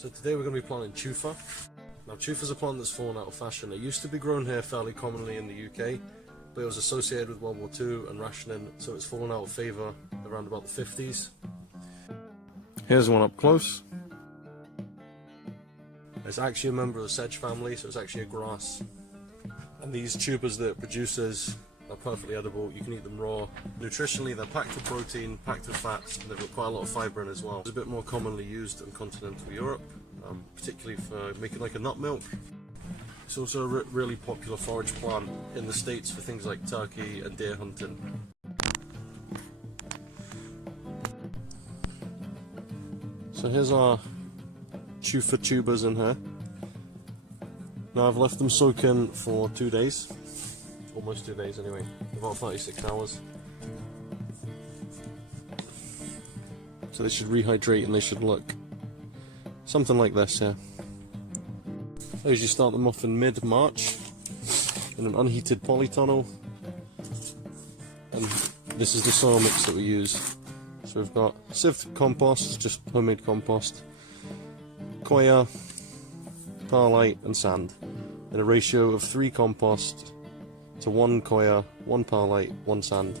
So today we're going to be planting Chufa. Now Chufa is a plant that's fallen out of fashion. It used to be grown here fairly commonly in the UK, but it was associated with World War II and rationing, so it's fallen out of favour around about the 50s. Here's one up close. It's actually a member of the sedge family, so it's actually a grass. And these tubers that it produces are perfectly edible. You can eat them raw. Nutritionally, they're packed with protein, packed with fats, and they've got quite a lot of fibre in as well. It's a bit more commonly used in continental Europe, particularly for making like a nut milk. It's also a really popular forage plant in the States for things like turkey and deer hunting. So here's our Chufa tubers in here. Now I've left them soaking for 2 days. Almost 2 days anyway, about 36 hours. So they should rehydrate and they should look something like this, yeah. I usually start them off in mid-March in an unheated polytunnel. And this is the soil mix that we use. So we've got sieved compost, just homemade compost, coir, perlite and sand in a ratio of 3 compost to 1 coir, 1 perlite, 1 sand.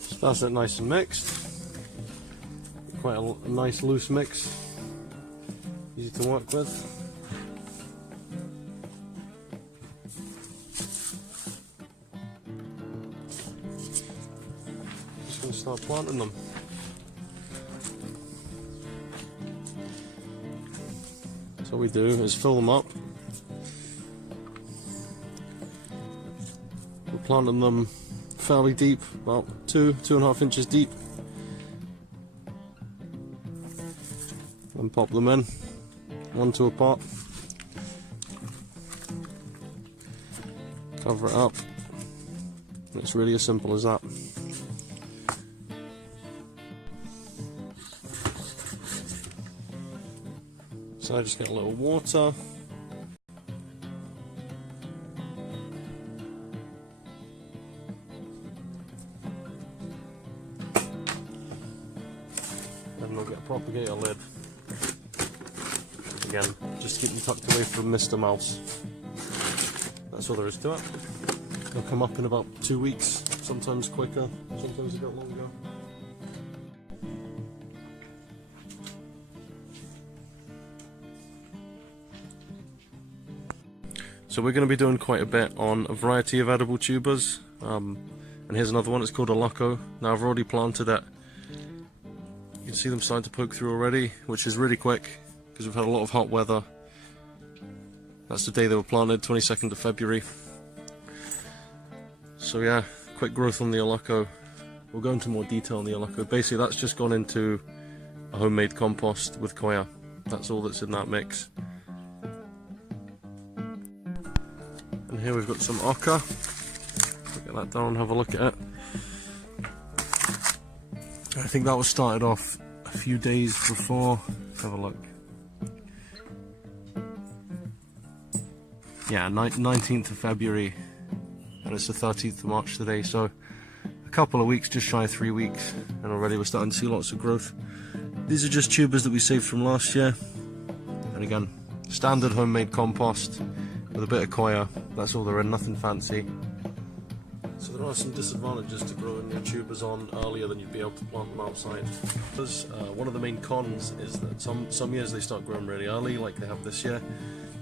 So that's it nice and mixed. Quite a nice loose mix, easy to work with. Just going to start planting them. So what we do is fill them up. We're planting them fairly deep, about 2.5 inches deep. And pop them in onto a pot, cover it up, and it's really as simple as that. So I just get a little water, and we'll get a propagator lid. Again, just keep them tucked away from Mr. Mouse. That's all there is to it. They'll come up in about 2 weeks, sometimes quicker, sometimes a bit longer. So we're going to be doing quite a bit on a variety of edible tubers. And here's another one, it's called ulluco. Now I've already planted it. You can see them starting to poke through already, which is really quick, because we've had a lot of hot weather. That's the day they were planted, 22nd of February. So yeah, quick growth on the ulluco. We'll go into more detail on the ulluco. Basically that's just gone into a homemade compost with coir. That's all that's in that mix. And here we've got some ochre. Get that down and have a look at it. I think that was started off a few days before. Let's have a look. Yeah, 19th of February, and it's the 13th of March today, so a couple of weeks, just shy of 3 weeks, and already we're starting to see lots of growth. These are just tubers that we saved from last year, and again, standard homemade compost with a bit of coir. That's all they're in, nothing fancy. So there are some disadvantages to growing your tubers on earlier than you'd be able to plant them outside. Because one of the main cons is that some years they start growing really early, like they have this year.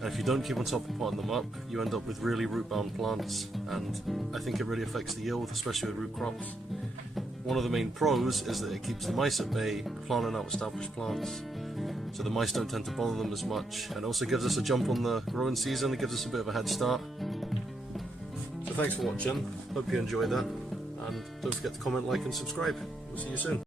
And if you don't keep on top of potting them up, you end up with really root-bound plants, and I think it really affects the yield, especially with root crops. One of the main pros is that it keeps the mice at bay, planting out established plants, so the mice don't tend to bother them as much, and also gives us a jump on the growing season. It gives us a bit of a head start. So thanks for watching, hope you enjoyed that, and don't forget to comment, like and subscribe. We'll see you soon.